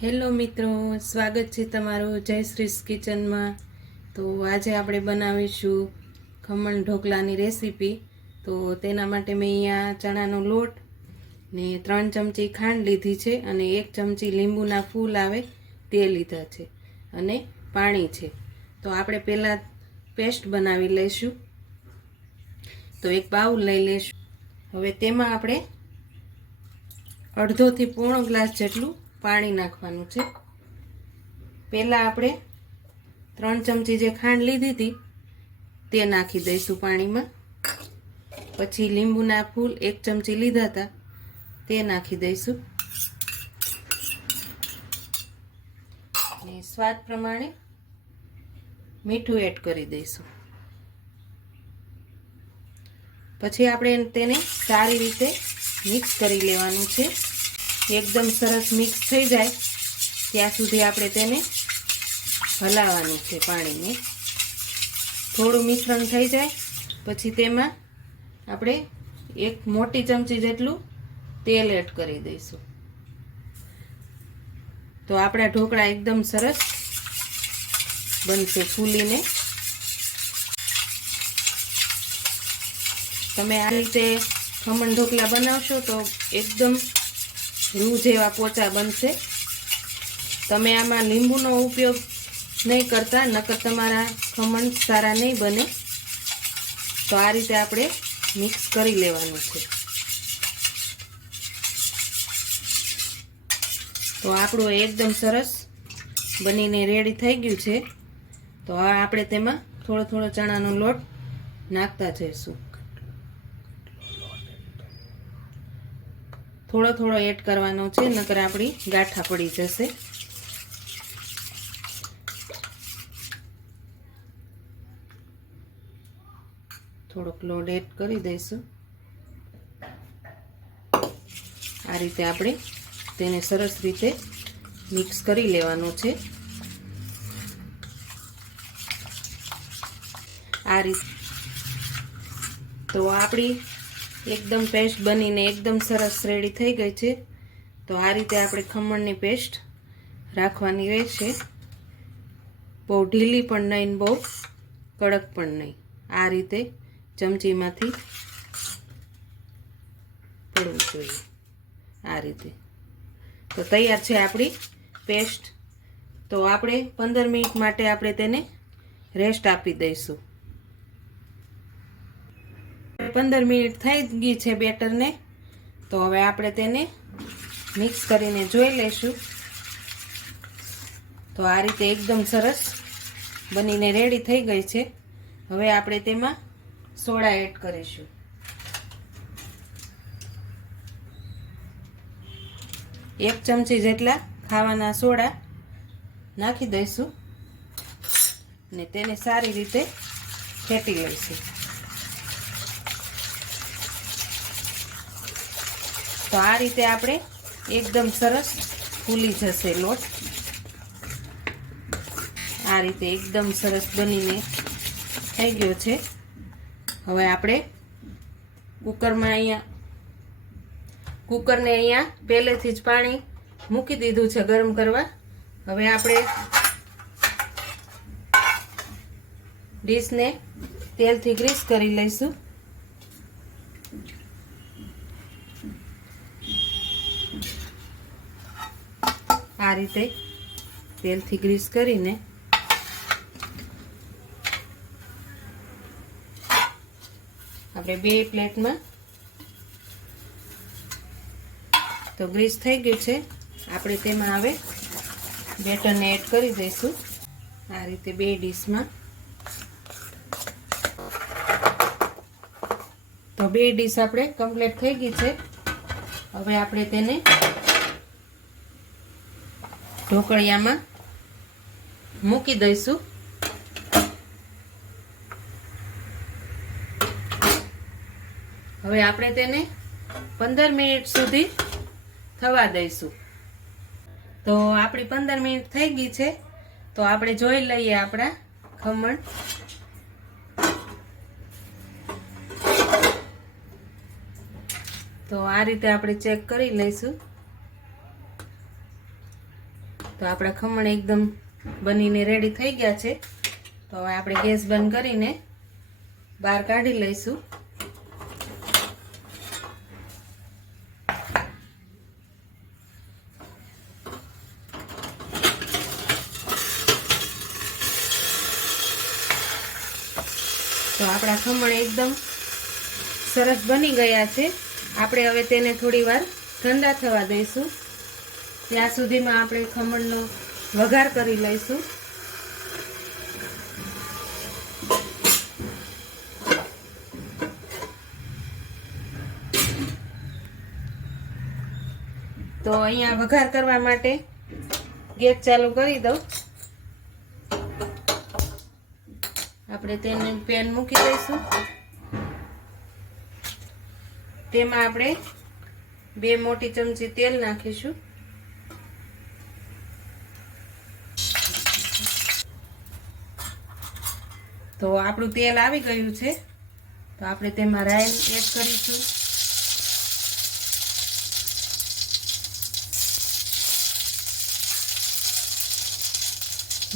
Hello મિત્રો, સ્વાગત છે તમારું જયશ્રીસ કિચનમાં। તો આજે આપણે બનાવીશું ખમણ ઢોકળાની રેસીપી। તો તેના માટે મેં અહીંયા ચણાનો લોટ ને 3 ચમચી ખાંડ લીધી છે અને 1 ચમચી લીંબુના ફૂલ આવે તે લીધા છે અને પાણી છે। તો આપણે પહેલાં પેસ્ટ બનાવી લઈશું। તો એક બાઉલ લઈ લઈશું। હવે તેમાં આપણે અડધોથી પોણો ગ્લાસ જેટલું પાણી નાખવાનું છે। પહેલાં આપણે 3 ચમચી જે ખાંડ લીધી હતી તે નાખી દઈશું પાણીમાં। પછી લીંબુના ફૂલ 1 ચમચી લીધા હતા તે નાખી દઈશું અને સ્વાદ પ્રમાણે મીઠું એડ કરી દઈશું। પછી આપણે તેને સારી રીતે મિક્સ કરી લેવાનું છે। એકદમ સરસ મિક્સ થઈ જાય ત્યાં સુધી આપણે તેને હલાવવાનું છે। પાણીને થોડું મિશ્રણ થઈ જાય પછી તેમાં આપણે 1 મોટી ચમચી જેટલું તેલ એડ કરી દઈશું। તો આપણા ઢોકળા એકદમ સરસ બનશે ફૂલીને। તમે આ રીતે ખમણ ઢોકળા બનાવશો તો એકદમ રૂ જેવા પોચા બનશે। તમે આમાં લીંબુનો ઉપયોગ નહીં કરતા, નકર તમારા ખમણ સારા નહીં બને। તો આ રીતે આપણે મિક્સ કરી લેવાનું છે। તો આપણું એકદમ સરસ બનીને રેડી થઈ ગયું છે। તો હવે આપણે તેમાં થોડો થોડો ચણાનો લોટ નાખતા જઈશું। થોડો થોડો એડ કરવાનો છે, નકર આપણી ગાંઠા પડી જશે। થોડોક લોટ એડ કરી દઈશું। આ રીતે આપણે તેને સરસ રીતે મિક્સ કરી લેવાનું છે। આ રીતે તો આપણી એકદમ પેસ્ટ બનીને એકદમ સરસ રેડી થઈ ગઈ છે। તો આ રીતે આપણે ખમણની પેસ્ટ રાખવાની રહેશે। બહુ ઢીલી પણ નહીં, બહુ કડક પણ નહીં, આ રીતે ચમચીમાંથી પડવું જોઈએ। આ રીતે તો તૈયાર છે આપણી પેસ્ટ। તો આપણે 15 મિનિટ માટે આપણે તેને રેસ્ટ આપી દઈશું। 15 મિનિટ થઈ ગઈ છે બેટરને। તો હવે આપણે તેને મિક્સ કરીને જોઈ લઈશું। તો આ રીતે એકદમ સરસ બનીને રેડી થઈ ગઈ છે। હવે આપણે તેમાં સોડા એડ કરીશું। એક ચમચી જેટલા ખાવાના સોડા નાખી દઈશું અને તેને સારી રીતે ફેટી લઈશું। તો આ રીતે આપણે એકદમ સરસ ફૂલી જશે લોટ। આ રીતે એકદમ સરસ બનીને થઈ ગયો છે। હવે આપણે કુકરને અહીંયા પહેલેથી જ પાણી મૂકી દીધું છે ગરમ કરવા। હવે આપણે ડીશને તેલથી ગ્રીસ કરી લઈશું। આ રીતે તેલથી ગ્રીસ કરીને આપણે 2 પ્લેટમાં તો ગ્રીસ થઈ ગયું છે। આપણે તેમાં હવે બેટરને એડ કરી દઈશું। આ રીતે 2 ડીશમાં તો 2 ડીશ આપણે કમ્પ્લીટ થઈ ગઈ છે। હવે આપણે તેને ઢોકળિયામાં મૂકી દઈશું। હવે આપણે તેને 15 મિનિટ સુધી થવા દઈશું। તો આપણી 15 મિનિટ થઈ ગઈ છે। તો આપણે જોઈ લઈએ આપણા ખમણ। તો આ રીતે આપણે ચેક કરી લઈશું। તો આપણા ખમણ એકદમ બનીને રેડી થઈ ગયા છે. તો હવે આપણે ગેસ બંધ કરીને બહાર કાઢી લઈશું. તો આપણા ખમણ એકદમ સરસ બની ગયા છે. આપણે હવે તેને થોડી વાર ઠંડા થવા દઈશું. ત્યાં સુધીમાં આપણે ખમણનો વઘાર કરી લઈશું. તો અહીંયા વઘાર કરવા માટે ગેસ ચાલુ કરી દઉં. આપણે તેને પેન મૂકી દઈશું. તેમાં આપણે 2 મોટી ચમચી તેલ નાખીશું. તો આપણું તેલ આવી ગયું છે. તો આપણે તેમાં રાઈ એડ કરીશું.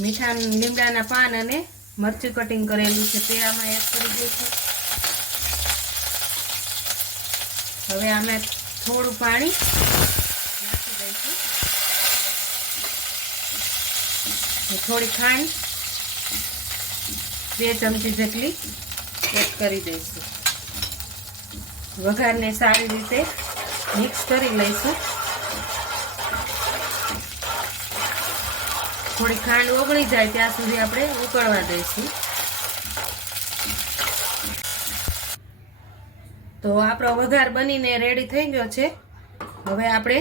મીઠા લીમડાના પાન અને મરચું કટિંગ કરેલું છે તે આમાં એડ કરી દઈશું. હવે આમાં થોડું પાણી નાખી દઈશું. થોડી ખાંડ 2 ચમચી જેટલી એડ કરી દઈશું. વઘારને સારી રીતે મિક્સ કરી લઈશું. થોડી ખાંડ ઓગળી જાય ત્યાં સુધી આપણે ઉકળવા દઈશું. તો આપણો વઘાર બનીને રેડી થઈ ગયો છે. હવે આપણે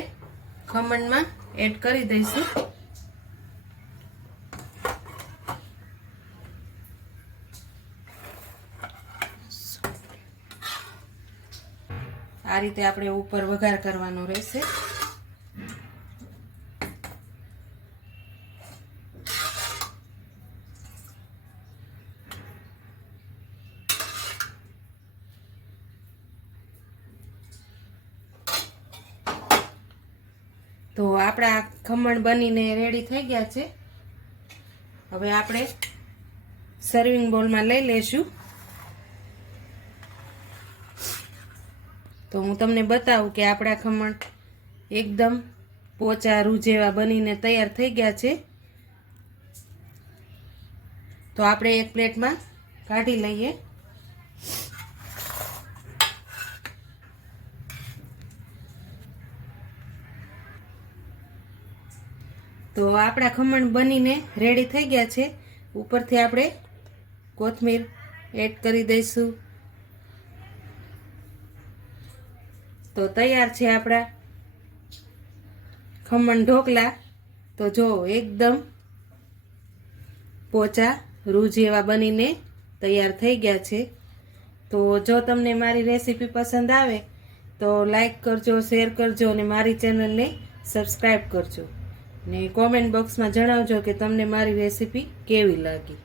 ખમણમાં એડ કરી દઈશું. આ રીતે આપણે ઉપર વઘાર કરવાનો રહેશે. તો આપણા ખમણ બનીને રેડી થઈ ગયા છે. હવે આપણે સર્વિંગ બોલમાં લઈ લેશું. તો હું તમને બતાવું કે આપણા ખમણ એકદમ પોચા રૂ જેવા બનીને તૈયાર થઈ ગયા છે. તો આપણે એક પ્લેટમાં કાઢી લઈએ. તો આપણા ખમણ બનીને રેડી થઈ ગયા છે. ઉપરથી આપણે કોથમીર એડ કરી દઈશું. તો તૈયાર છે આપણા ખમણ ઢોકલા. તો જો એકદમ પોચા રૂ જેવા બનીને તૈયાર થઈ ગયા છે. તો જો તમને મારી રેસીપી પસંદ આવે તો લાઈક કરજો, શેર કરજો અને મારી ચેનલને સબસ્ક્રાઈબ કરજો. ને કોમેન્ટ બોક્સમાં જણાવજો કે તમને મારી રેસીપી કેવી લાગી.